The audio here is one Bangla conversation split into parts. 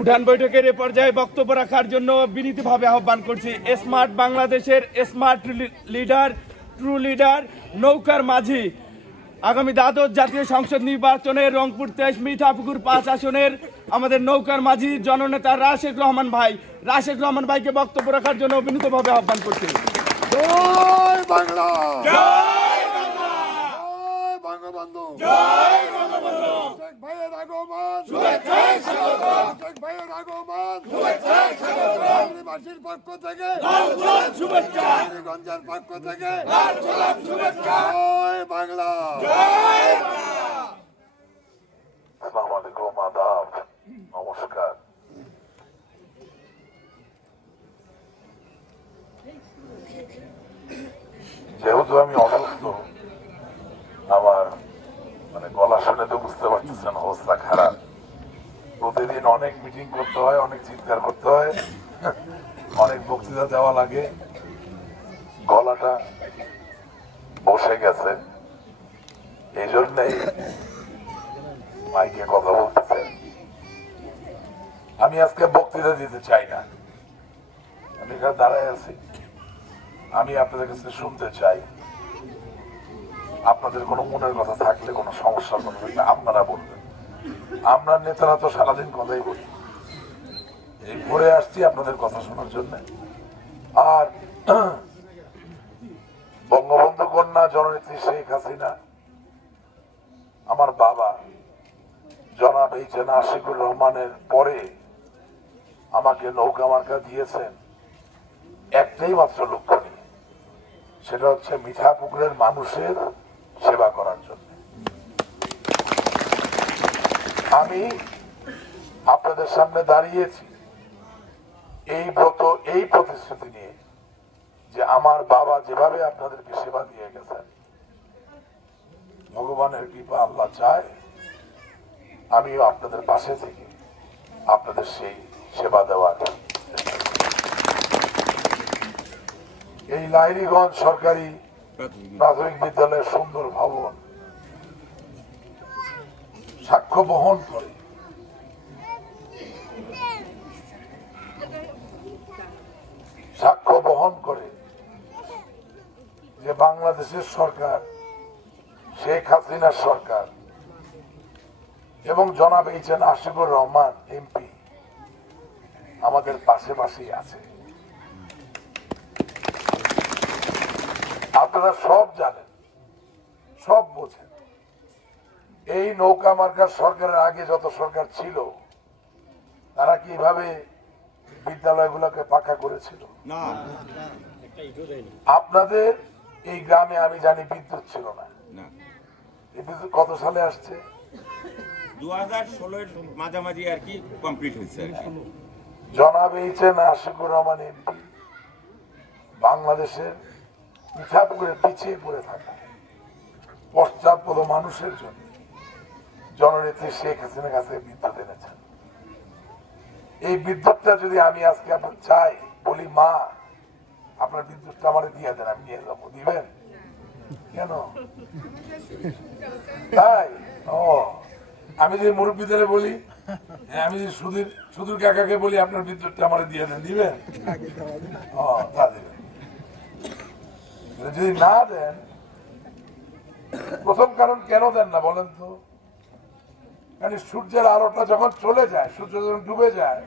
উঠান বৈঠকের এ পর্যায়ে বক্তব্য রাখার জন্য বিনীতভাবে আহ্বান করছি স্মার্ট বাংলাদেশের স্মার্ট লিডার, ট্রু লিডার, নৌকার মাঝি, আগামী দ্বাদশ জাতীয় সংসদ নির্বাচনে রংপুর 23 মিঠাপুকুর 5 আসনের আমাদের নৌকার মাঝি জননেতা রাশেক রহমান ভাই, রাশেক রহমান ভাইকে বক্তব্য রাখার জন্য বিনীতভাবে আহ্বান করছি। জয় বাংলা, জয় বাংলা, জয় বঙ্গবন্ধু, জয় বঙ্গবন্ধু। শেখ ভাইয়ের আগমন, শুভেচ্ছায় স্বাগতম। শেখ ভাইয়ের আগমন, শুভেচ্ছায় স্বাগতম। বাসীর পক্ষ থেকে লাল গোলাপ শুভেচ্ছা, গঞ্জের পক্ষ থেকে লাল গোলাপ শুভেচ্ছা। জয় বাংলা, জয় বাংলা। আসসালামু আলাইকুম, আদাব, নমস্কার। যেহেতু আমি অসুস্থ, আমার গলা শুনে তো বুঝতে পারতেছেন অবস্থা খারাপ। প্রতিদিন অনেক মিটিং করতে হয়, অনেক চিৎকার করতে হয়, অনেক বক্তৃতা দেওয়া লাগে, গলাটা বসে গেছে। এই জন্যই মাইকে কথা বলতেছে। আমি আজকে বক্তৃতা দিতে চাই না, আমি এখানে দাঁড়ায় আছি। আমি আপনাদের কাছে শুনতে চাই, আপনাদের কোনো মনের কথা থাকলে, কোনো সমস্যার কথা থাকলে আপনারা বলবেন। আমরা নেতারা তো সারাদিন কথাই বলি, এই ঘুরে আসছি আপনাদের কথা শোনার জন্য। আর বঙ্গবন্ধু কন্যা জননেত্রী শেখ হাসিনা, আমার বাবা জনাব এইচ.এন. আশিকুর রহমানের পরে আমাকে নৌকা মার্কা দিয়েছেন একটাই মাত্র লক্ষ্য নিয়ে, সেটা হচ্ছে মিঠাপুকুরের মানুষের সেবা করার জন্য। আমি আপনাদের সামনে দাঁড়িয়েছি এই ব্রত, এই প্রতিশ্রুতি নিয়ে যে আমার বাবা যেভাবে আপনাদেরকে সেবা দিয়ে গেছেন, ভগবানের কৃপা আল্লাহ চায় আমিও আপনাদের পাশে থেকে আপনাদের সেই সেবা দেওয়ার। এই লাইরিগঞ্জ সরকারি প্রাথমিক বিদ্যালয়ের সুন্দর ভবন সাক্ষ্য বহন করে যে বাংলাদেশের সরকার, শেখ হাসিনার সরকার এবং জনাব এইচ.এন. আশিকুর রহমান এমপি আমাদের পাশে পাশেই আছে। আপনারা সব জানেন, সব বোঝেন। এই নৌকা মার্কার সরকারের আগে যত সরকার ছিল, তারা কিভাবে বিদ্যালয়গুলোকে পাকা করেছিল? না। আপনাদের এই গ্রামে আমি জানি বিদ্যুৎ ছিল না। এই বিদ্যুৎ কত সালে আসছে? 2016 এর মাঝামাঝি আর কি কমপ্লিট হয়েছে আর কি। জনাব এইচ.এন. আশিকুর রহমান এমপি বাংলাদেশের মিঠাপুকুরে পিছিয়ে পড়ে থাকা পশ্চাৎপদ মানুষের জন্য জননেত্রী শেখ হাসিনার কাছে বিদ্যুৎ এনেছেন। এই বিদ্যুৎটা যদি আমি আজকে আপনার চাই, বলি মা আপনার বিদ্যুৎটা আমার দিয়ে দেন, আমি নিয়ে যাবো, দিবেন? কেন? তাই? ও, আমি যদি মুরব্বীদের বলি, আমি যদি সুদূর কাকাকে বলি আপনার বিদ্যুৎটা আমার দিয়ে দেন, দিবেন? ও, তা দিবেন। যদি না দেন, প্রথম কারণ কেন দেন না বলেন তো? কারণ সূর্যের আলোটা যখন চলে যায়, সূর্য যখন ডুবে যায়,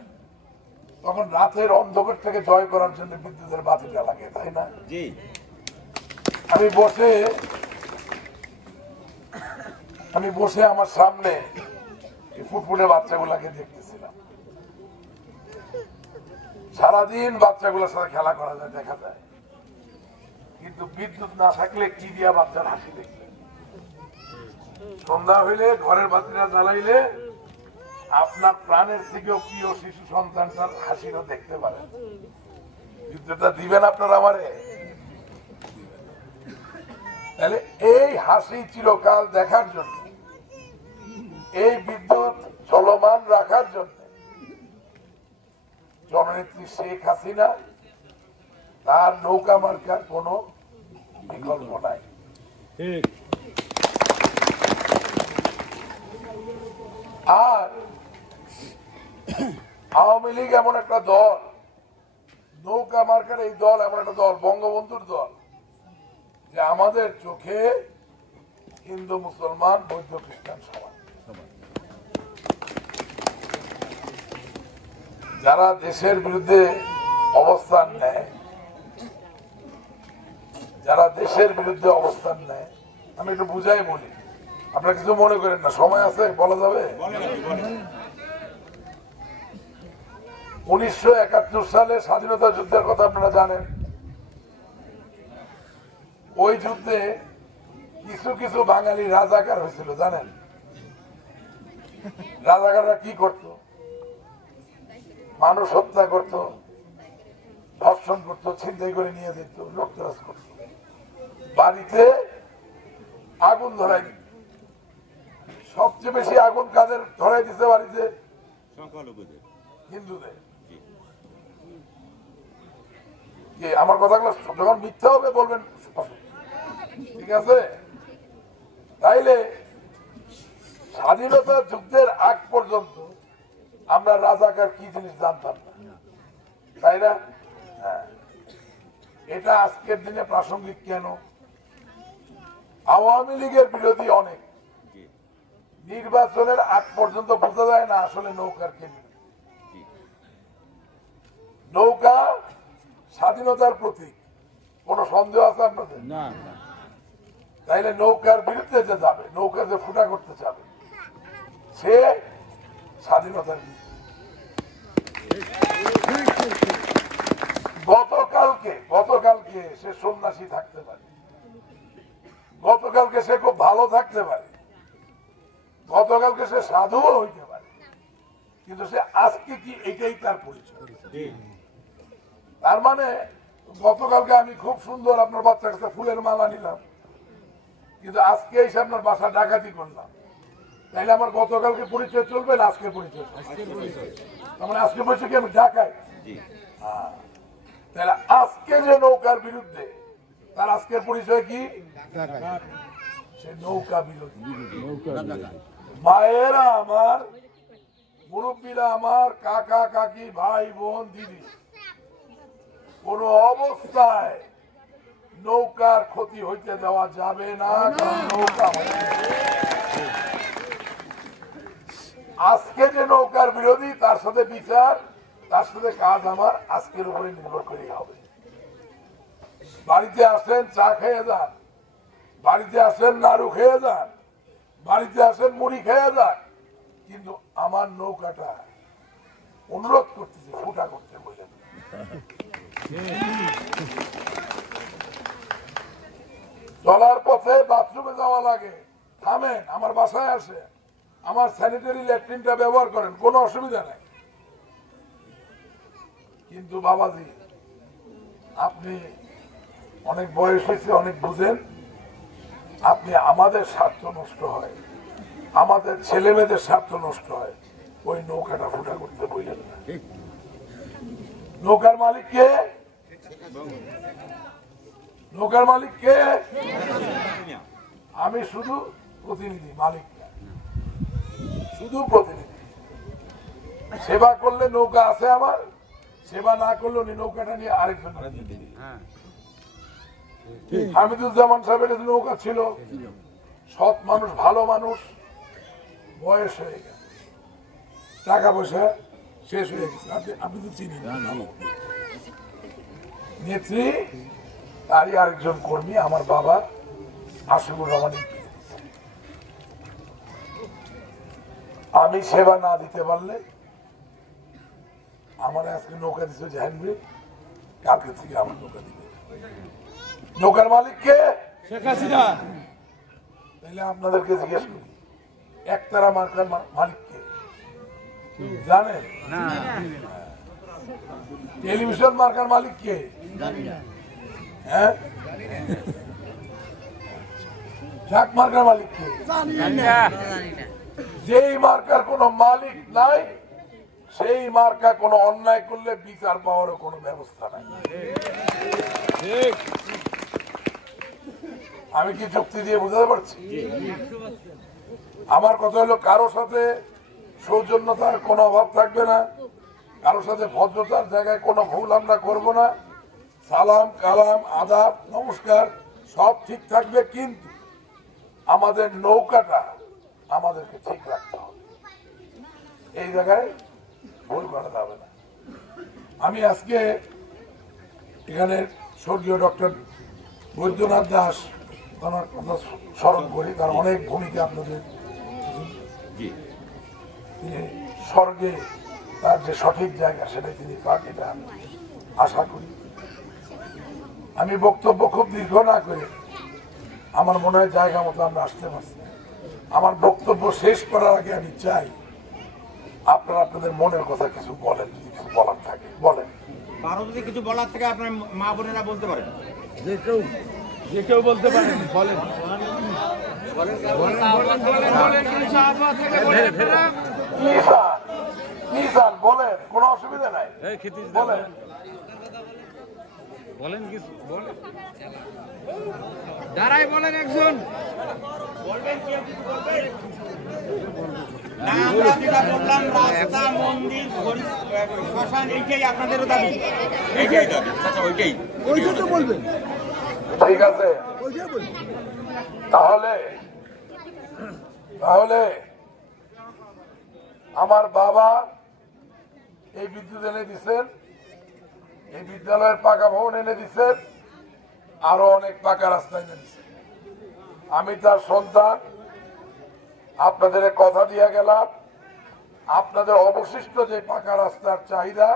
তখন রাতের অন্ধকার থেকে জয় করার জন্য বিদ্যুতের বাতিটা লাগে, তাই না? আমি বসে আমার সামনে ফুটফুটে বাচ্চাগুলাকে দেখতেছিলাম। সারাদিন বাচ্চাগুলোর সাথে খেলা করা যায়, দেখা যায়, কিন্তু বিদ্যুৎ না থাকলে কি দিয়া বাচ্চার হাসি দেখবে? সন্ধ্যা হইলে ঘরের বাতিটা জ্বালাইলে আপনার প্রাণের থেকেও প্রিয় শিশু সন্তানটার হাসিও দেখতে পারেন। বিদ্যুৎটা দিবেন আপনারা আমারে? তাহলে এই হাসি চিরকাল দেখার জন্য, এই বিদ্যুৎ চলমান রাখার জন্য জননেত্রী শেখ হাসিনা, তার নৌকা মার্কার কোন বিকল্প নাই। আওয়ামী লীগ এমন একটা দল, নৌকা মার্কার এই দল এমন একটা দল, বঙ্গবন্ধুর দল, যে আমাদের চোখে হিন্দু মুসলমান বৌদ্ধ খ্রিস্টান সমান। যারা দেশের বিরুদ্ধে অবস্থান নেয়, যারা দেশের বিরুদ্ধে অবস্থান নেয়, আমি একটু বুঝাই বলি, আপনারা কিছু মনে করেন না, সময় আছে, বলা যাবে। 1971 সালে স্বাধীনতা যুদ্ধের কথা আপনারা জানেন। ওই যুদ্ধে কিছু কিছু বাঙালি রাজাকার হয়েছিল, জানেন? রাজাকাররা কি করত? মানুষ হত্যা করত, ধর্ষণ করত, ছিনতাই করে নিয়ে যেত, লুটতরাজ করত, বাড়িতে আগুন ধরাই দিত। সবচেয়ে বেশি আগুন কাদের ধরাই দিতে বাড়িতে? সংখ্যালঘুদের, হিন্দুদের। আমার কথাগুলো যখন মিথ্যা হবে বলবেন, ঠিক আছে? তাইলে স্বাধীনতা যুদ্ধের আগ পর্যন্ত আমরা রাজাকার কি জিনিস জানতাম না, তাই না? হ্যাঁ, এটা আজকের দিনে প্রাসঙ্গিক কেন? আওয়ামী লীগের বিরোধী অনেক নির্বাচনের আগ পর্যন্ত বোঝা যায় না আসলে নৌকার কে। নৌকা স্বাধীনতার প্রতীক, কোন সন্দেহ আছে আপনাদের? না। তাইলে নৌকার বিরুদ্ধে যে যাবে, নৌকা যে ফুটা করতে যাবে, সে স্বাধীনতার বিরুদ্ধে। গতকালকে সে সন্ন্যাসী থাকতে পারে, গতকালকে সে খুব ভালো থাকতে পারে, গতকালকে সে সাধুও হইতে পারে, কিন্তু সে আজকে কি, এটাই তার পরিচয়। তার মানে গতকালকে আমি খুব সুন্দর আপনার বাচ্চার কাছে ফুলের মালা নিলাম, কিন্তু আজকে এসে আপনার বাসা ডাকাতি করলাম, তাইলে আমার গতকালকে পরিচয় চলবে না আজকে পরিচয়? মানে আজকে পরিচয় কি আমি ডাকাই? তাহলে আজকে যে নৌকার বিরুদ্ধে, তার আজকের পরিচয় কি? সে নৌকা বিরোধী। মায়েরা আমার, মুরব্বীরা আমার, কাকা কাকি, ভাই বোন, দিদি, কোন অবস্থায় নৌকার ক্ষতি হইতে দেওয়া যাবে না, কারণ নৌকা আজকে যে নৌকার বিরোধী, তার সাথে বিচার, তার সাথে কাজ আমার আজকের উপরে নির্ভর করেই হবে। বাড়িতে আসেন চা খেয়ে যান, বাড়িতে আসেন নাড়ু খেয়ে যান, বাড়িতে আসেন মুড়ি খেয়ে যান, কিন্তু আমার নৌকাটা অনুরোধ করতেছি ফুটা করতে বললেন। চলার পথে বাথরুমে যাওয়া লাগে, থামেন, আমার বাসায় আসে, আমার স্যানিটারি ল্যাট্রিনটা ব্যবহার করেন, কোনো অসুবিধা নাই। কিন্তু বাবাজি, আপনি অনেক বয়স হয়েছে, অনেক বুঝেন, আপনি আমাদের স্বার্থ নষ্ট হয়, আমাদের ছেলে মেয়েদের স্বার্থ নষ্ট হয়, ওই নৌকাটা ফুটা করতে বললেন না। নৌকার মালিক কে? নৌকার মালিক কে? আমি শুধু প্রতিনিধি, মালিক না, শুধু প্রতিনিধি। সেবা করলে নৌকা আছে আমার, সেবা না করলে উনি নৌকাটা নিয়ে আরেকজন। হামিদুজ্জামান সাহেবের নৌকা ছিল, সৎ মানুষ, ভালো মানুষ, বয়স হয়ে গেছে, টাকা পয়সা শেষ হয়ে গেছে, আপনি তো চিনি নেত্রী, তারই আরেকজন কর্মী আমার বাবা আশিকুর রহমান। আমি সেবা না দিতে পারলে আমার আজকে নৌকা দিচ্ছে জাহাঙ্গীর, কালকে থেকে আমার নৌকা দিবে। নৌকার মালিক কে? শেখ হাসিনা। তাহলে আপনাদেরকে জিজ্ঞেস করি, একতারা মার্কার মালিক কে জানেন? টেলিভিশন মার্কার মালিক কে? হ্যাঁ, ট্রাক মার্কার মালিক কে? যেই মার্কার কোন মালিক নাই, সেই মার্কা কোন অন্যায় করলে বিচার পাওয়ারও কোন ব্যবস্থা নাই। আমি কি যুক্তি দিয়ে বুঝাতে পারছি? আমার কথা হলো, কারো সাথে সৌজন্যতার কোনো অভাব থাকবে না, কারোর সাথে ভদ্রতার জায়গায় কোনো ভুল আমরা করব না। সালাম কালাম আদাব নমস্কার সব ঠিক থাকবে, কিন্তু আমাদের নৌকাটা আমাদেরকে ঠিক রাখতে হবে, এই জায়গায় ভুল করা যাবে না। আমি আজকে এখানে স্বর্গীয় ডক্টর বৈদ্যনাথ দাস ওনার কথা স্মরণ করি, তার অনেক ভূমিকা আপনাদের। তিনি স্বর্গে তার যে সঠিক জায়গা সেটাই তিনি পাক, এটা আমি আশা করি। আমি বক্তব্য খুব দীর্ঘ না করে আমার মনে হয় জায়গা মতো আমরা আসতে পারছি। আমার বক্তব্য শেষ করার আগে আমি চাই আপনারা আপনাদের মনের কথা কিছু বলেন, যদি কিছু বলার থাকে বলেন। কারো যদি কিছু বলার থেকে আপনার মা বোনেরা বলতে পারেন, যে কেউ বলতে পারেন, বলেন। নিশান বলেন, কোনো অসুবিধা নাই, বলেন। বলেন কিছু বলেন। দাঁড়াই বলেন একজন। না আমরা যেটা বললাম রাস্তা মন্দির শ্মশান এইটাই আপনাদেরও দাবি, এইটাই দাবি। আচ্ছা ওইটাই তো বলবেন, ঠিক আছে, তাহলে আমার বাবা এই বিদ্যুৎ এনে দিচ্ছেন, এই বিদ্যালয়ের পাকা ভবন এনে দিচ্ছেন, আরো অনেক পাকা রাস্তা এনে দিচ্ছেন। আমি তার সন্তান, আপনাদের কথা দিয়ে গেলাম, আপনাদের অবশিষ্ট যে পাকা রাস্তার চাহিদা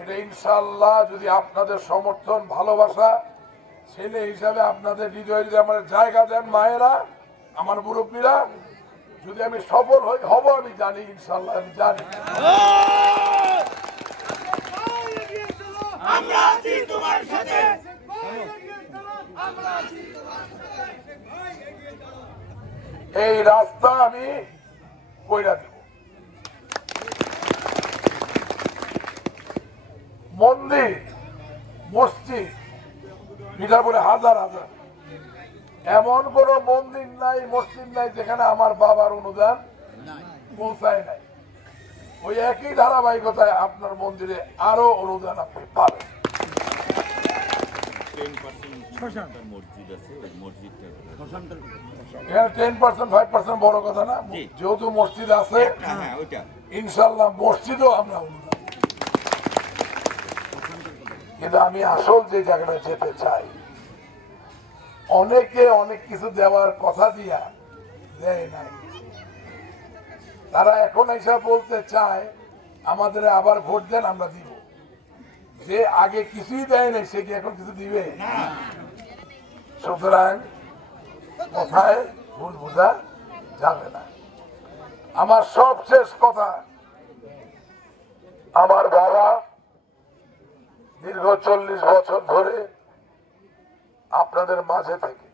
এটা ইনশাআল্লাহ যদি আপনাদের সমর্থন ভালোবাসা ছেলে হিসাবে আপনাদের হৃদয়ে যদি আমার জায়গা দেন মায়েরা, আমার মুরব্বীরা, যদি আমি সফল হব আমি জানি, ইনশাআল্লাহ আমি জানি। আমরা আছি তোমার সাথে। এই রাস্তা আমি কইরা দিব। মন্দির মসজিদ মিঠাপুরে হাজার হাজার, এমন কোন মন্দির নাই মসজিদ নাই যেখানে আমার বাবার অনুদান পৌঁছায় নাই। ওই একই ধারাবাহিকতায় আপনার মন্দিরে আরো অনুদান আপনি পাবেন। 10% মসজিদ আছে, ওই মসজিদটা এখানে 10% 5% বড় কথা না, যেহেতু মসজিদ আছে হ্যাঁ ওইটা ইনশাল্লাহ মসজিদও আমরা অনুদান। কিন্তু আমি আসল যে জায়গাটা যেতে চাই, অনেকে অনেক কিছু দেওয়ার কথা দিয়া দেয় নাই, তারা এখন এসে বলতে চায় আমাদের আবার ভোট দেন আমরা দিব। যে আগে কিছুই দেয় নাই সে কি এখন কিছু দিবে? সুতরাং কথায় ভুল বোঝা যাবে না। আমার সবশেষ কথা, আমার বাবা দীর্ঘ 40 বছর ধরে আপনাদের মাঝে থেকে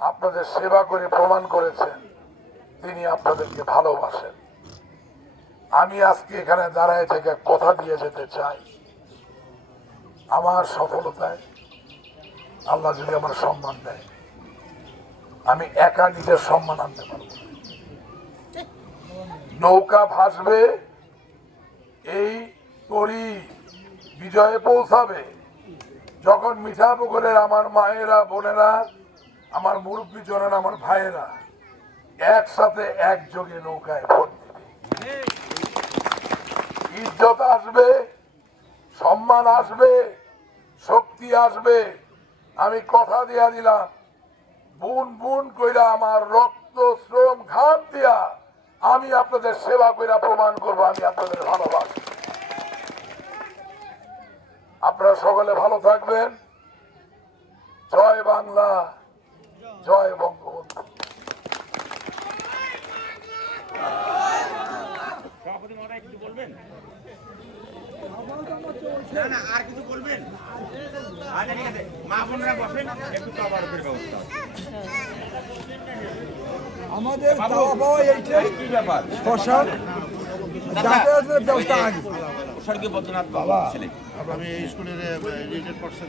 আপনাদের সেবা করে প্রমাণ করেছেন তিনি আপনাদেরকে ভালোবাসেন। আমি আজকে এখানে দাঁড়ায় থেকে কথা দিয়ে যেতে চাই, আমার সফলতায় আল্লাহ যদি আমার সম্মান দেয়, আমি একা নিজের সম্মান আনতে পারব। নৌকা ভাসবে, এই তরি বিজয়ে পৌঁছাবে যখন মিঠাপুকুরের আমার মায়েরা বোনেরা, আমার মুরব্বী জনেরা, আমার ভাইয়েরা একসাথে একযোগে নৌকায় ভোট দেবে। ইজ্জত আসবে, সম্মান আসবে, শক্তি আসবে। আমি কথা দিয়া দিলাম, বুন বুন কইরা আমার রক্ত শ্রম ঘাম দিয়া আমি আপনাদের সেবা কইরা প্রমাণ করব আমি আপনাদের ভালোবাসি। আপনারা সকলে ভালো থাকবেন। জয় বাংলা, জয় বঙ্গবন্ধু। সভাপতি মহোদয় কিছু বলবেন? না না আর কিছু বলবেন? আচ্ছা ঠিক আছে, মা বোনেরা বসেন, একটু খাবার ব্যবস্থা। আমাদের চাওয়া পাওয়া এইটাই, কি ব্যাপার? শ্মশান যাতায়াতের ব্যবস্থা আগে। স্বর্গীয় বৈদ্যনাথ বাবা ছেলে, আমি এই স্কুলের রিলেটেড পার্সন।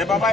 এ বাবা